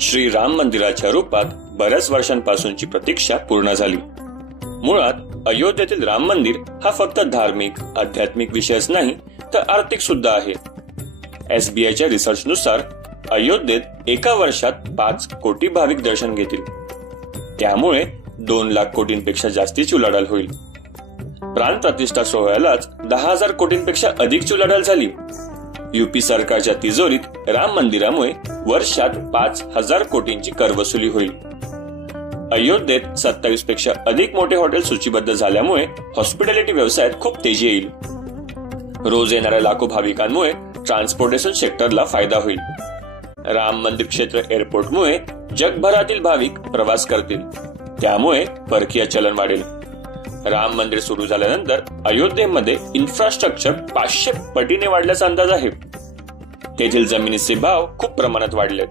श्री राम मंदिराच्या रूपात बऱ्याच वर्षांपासूनची प्रतीक्षा पूर्ण झाली. मुळात अयोध्येतील राम मंदिर हा फक्त धार्मिक आध्यात्मिक विषयच नाही तर आर्थिक सुद्धा आहे. SBIच्या रिसर्चनुसार अयोध्येत एका वर्षात 5 कोटी भाविक दर्शन घेतील. त्यामुळे 2 लाख कोटींपेक्षा जास्तीची उलाढाल होईल. प्राण प्रतिष्ठा सोहळ्यालाच 10,000 कोटींपेक्षा अधिकची उलाढाल झाली. UP सरकारच्या तिजोरीत राम मंदिरामुळे वर्षात 5,000 कोटींची करवसुली होईल. अयोध्येत 27 पेक्षा अधिक मोठे हॉटेल सूचीबद्ध झाल्यामुळे हॉस्पिटॅलिटी व्यवसायात खूप तेजी येईल. रोज येणाऱ्या लाखो भाविकांमुळे ट्रान्सपोर्टेशन सेक्टरला फायदा होईल. राम मंदिर क्षेत्र एअरपोर्टमुळे जगभरातील भाविक प्रवास करतील. त्यामुळे परकीय चलन वाढेल. राम मंदिर सुरू झाल्यानंतर अयोध्येमध्ये इन्फ्रास्ट्रक्चर 500 पटीने वाढल्याचा अंदाज आहे. तेथील जमिनीचे भाव खूप प्रमाणात वाढलेत.